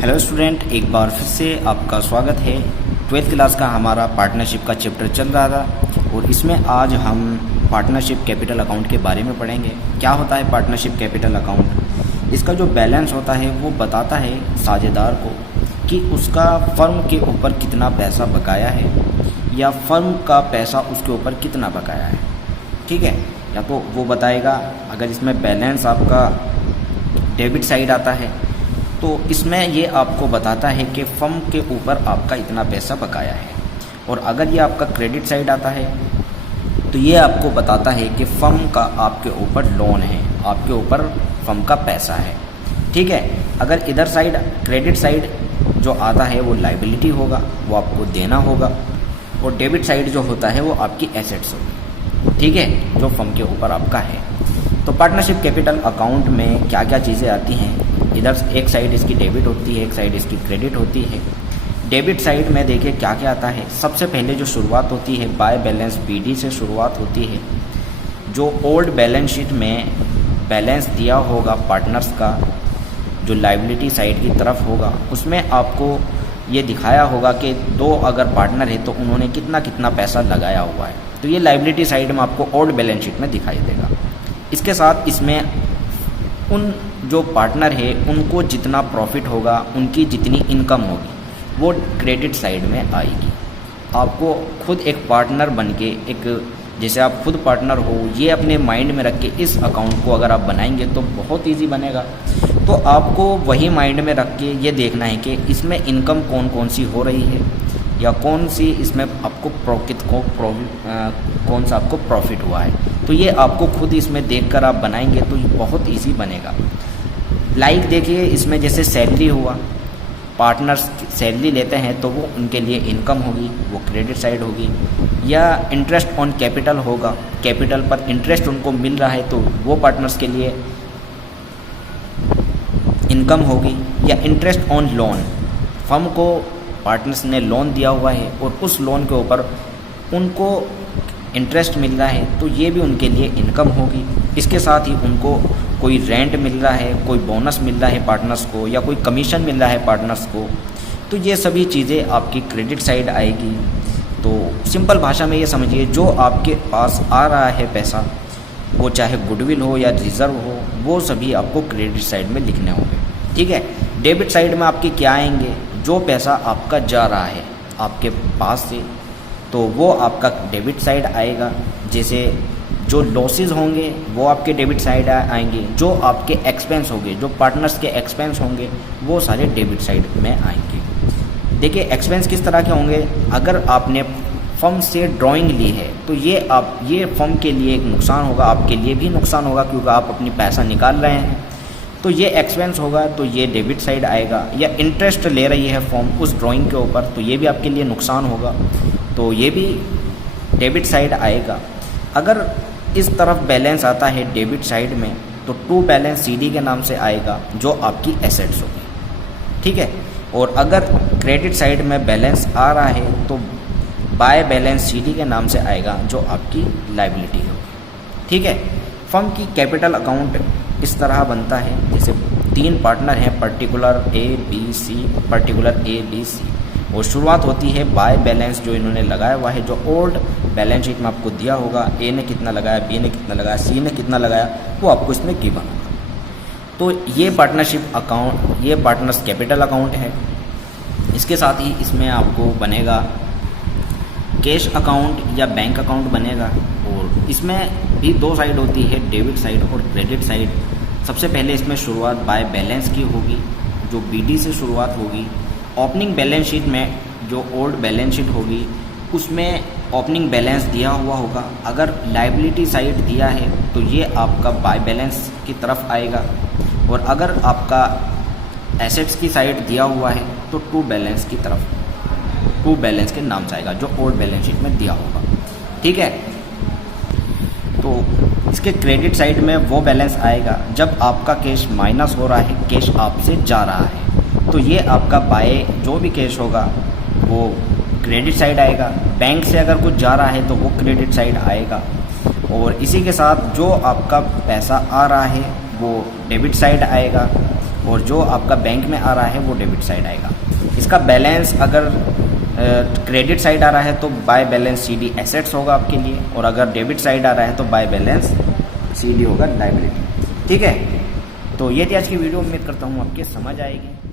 Hello student, एक बार फिर से आपका स्वागत है। 12th क्लास का हमारा पार्टनरशिप का चैप्टर चल रहा था और इसमें आज हम पार्टनरशिप कैपिटल अकाउंट के बारे में पढ़ेंगे। क्या होता है पार्टनरशिप कैपिटल अकाउंट? इसका जो बैलेंस होता है वो बताता है साझेदार को कि उसका फर्म के ऊपर कितना पैसा बकाया है या फर्म का पैसा उसके ऊपर कितना बकाया है। ठीक है, या तो वो बताएगा। अगर इसमें बैलेंस आपका डेबिट साइड आता है तो इसमें ये आपको बताता है कि फर्म के ऊपर आपका इतना पैसा बकाया है, और अगर ये आपका क्रेडिट साइड आता है तो ये आपको बताता है कि फर्म का आपके ऊपर लोन है, आपके ऊपर फर्म का पैसा है। ठीक है, अगर इधर साइड क्रेडिट साइड जो आता है वो लाइबिलिटी होगा, वो आपको देना होगा, और डेबिट साइड जो होता है वो आपकी एसेट्स होगी। ठीक है, जो फर्म के ऊपर आपका है। तो पार्टनरशिप कैपिटल अकाउंट में क्या क्या चीज़ें आती हैं? इधर एक साइड इसकी डेबिट होती है, एक साइड इसकी क्रेडिट होती है। डेबिट साइड में देखिए क्या क्या आता है। सबसे पहले जो शुरुआत होती है बाय बैलेंस बीडी से शुरुआत होती है। जो ओल्ड बैलेंस शीट में बैलेंस दिया होगा पार्टनर्स का, जो लाइबिलिटी साइड की तरफ होगा, उसमें आपको ये दिखाया होगा कि दो अगर पार्टनर है तो उन्होंने कितना कितना पैसा लगाया हुआ है। तो ये लाइबिलिटी साइड में आपको ओल्ड बैलेंस शीट में दिखाई देगा। इसके साथ इसमें उन जो पार्टनर है उनको जितना प्रॉफिट होगा, उनकी जितनी इनकम होगी वो क्रेडिट साइड में आएगी। आपको खुद एक पार्टनर बन के, एक जैसे आप खुद पार्टनर हो, ये अपने माइंड में रख के इस अकाउंट को अगर आप बनाएंगे तो बहुत इजी बनेगा। तो आपको वही माइंड में रख के ये देखना है कि इसमें इनकम कौन कौन सी हो रही है या कौन सी इसमें आपको कौन सा आपको प्रॉफिट हुआ है। तो ये आपको खुद इसमें देखकर आप बनाएंगे तो ये बहुत इजी बनेगा। लाइक देखिए, इसमें जैसे सैलरी हुआ, पार्टनर्स सैलरी लेते हैं तो वो उनके लिए इनकम होगी, वो क्रेडिट साइड होगी। या इंटरेस्ट ऑन कैपिटल होगा, कैपिटल पर इंटरेस्ट उनको मिल रहा है तो वो पार्टनर्स के लिए इनकम होगी। या इंटरेस्ट ऑन लोन, फर्म को पार्टनर्स ने लोन दिया हुआ है और उस लोन के ऊपर उनको इंटरेस्ट मिल रहा है तो ये भी उनके लिए इनकम होगी। इसके साथ ही उनको कोई रेंट मिल रहा है, कोई बोनस मिल रहा है पार्टनर्स को, या कोई कमीशन मिल रहा है पार्टनर्स को, तो ये सभी चीज़ें आपकी क्रेडिट साइड आएगी। तो सिंपल भाषा में ये समझिए, जो आपके पास आ रहा है पैसा, वो चाहे गुडविल हो या रिजर्व हो, वो सभी आपको क्रेडिट साइड में लिखने होंगे। ठीक है, डेबिट साइड में आपके क्या आएंगे? जो पैसा आपका जा रहा है आपके पास से, तो वो आपका डेबिट साइड आएगा। जैसे जो लॉसेस होंगे वो आपके डेबिट साइड आएंगे। जो आपके एक्सपेंस होंगे, जो पार्टनर्स के एक्सपेंस होंगे, वो सारे डेबिट साइड में आएंगे। देखिए एक्सपेंस किस तरह के होंगे। अगर आपने फर्म से ड्राइंग ली है तो ये फर्म के लिए एक नुकसान होगा, आपके लिए भी नुकसान होगा क्योंकि आप अपनी पैसा निकाल रहे हैं, तो ये एक्सपेंस होगा, तो ये डेबिट साइड आएगा। या इंटरेस्ट ले रही है फर्म उस ड्राइंग के ऊपर, तो ये भी आपके लिए नुकसान होगा, तो ये भी डेबिट साइड आएगा। अगर इस तरफ बैलेंस आता है डेबिट साइड में तो टू बैलेंस सीडी के नाम से आएगा, जो आपकी एसेट्स होगी। ठीक है, और अगर क्रेडिट साइड में बैलेंस आ रहा है तो बाय बैलेंस सीडी के नाम से आएगा, जो आपकी लाइबिलिटी होगी। ठीक है, फर्म की कैपिटल अकाउंट इस तरह बनता है। जैसे तीन पार्टनर हैं, पर्टिकुलर ए बी सी, और शुरुआत होती है बाय बैलेंस जो इन्होंने लगाया हुआ है, जो ओल्ड बैलेंस शीट में आपको दिया होगा। ए ने कितना लगाया, बी ने कितना लगाया, सी ने कितना लगाया, वो आपको इसमें गिवन होगा। तो ये पार्टनरशिप अकाउंट, ये पार्टनर्स कैपिटल अकाउंट है। इसके साथ ही इसमें आपको बनेगा कैश अकाउंट या बैंक अकाउंट बनेगा, और इसमें भी दो साइड होती है, डेबिट साइड और क्रेडिट साइड। सबसे पहले इसमें शुरुआत बाय बैलेंस की होगी, जो बीडी से शुरुआत होगी। ओपनिंग बैलेंस शीट में जो ओल्ड बैलेंस शीट होगी उसमें ओपनिंग बैलेंस दिया हुआ होगा। अगर लाइबिलिटी साइड दिया है तो ये आपका बाय बैलेंस की तरफ आएगा, और अगर आपका एसेट्स की साइड दिया हुआ है तो टू बैलेंस की तरफ, टू बैलेंस के नाम से आएगा, जो ओल्ड बैलेंस शीट में दिया होगा। ठीक है, तो इसके क्रेडिट साइड में वो बैलेंस आएगा जब आपका कैश माइनस हो रहा है, कैश आपसे जा रहा है, तो ये आपका बाय जो भी कैश होगा वो क्रेडिट साइड आएगा। बैंक से अगर कुछ जा रहा है तो वो क्रेडिट साइड आएगा, और इसी के साथ जो आपका पैसा आ रहा है वो डेबिट साइड आएगा, और जो आपका बैंक में आ रहा है वो डेबिट साइड आएगा। इसका बैलेंस अगर क्रेडिट साइड आ रहा है तो बाय बैलेंस CD एसेट्स होगा आपके लिए, और अगर डेबिट साइड आ रहा है तो बाय बैलेंस CD होगा लायबिलिटी। ठीक है, तो ये थी आज की वीडियो। उम्मीद करता हूँ आपके समझ आएगी।